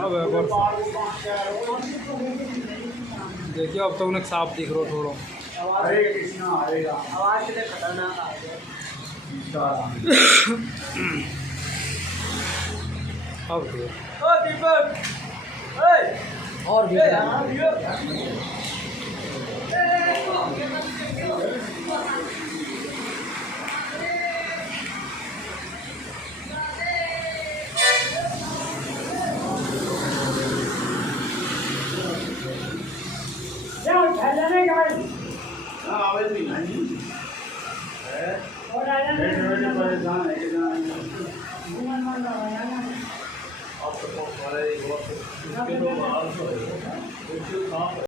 अब देखिए अब तो उन्हें साफ दिख रहा थोड़ा। हरे कृष्णा हरे राम। आवाज से खतरनाक आ गया। अब ओ दीपक और भी परेशान है।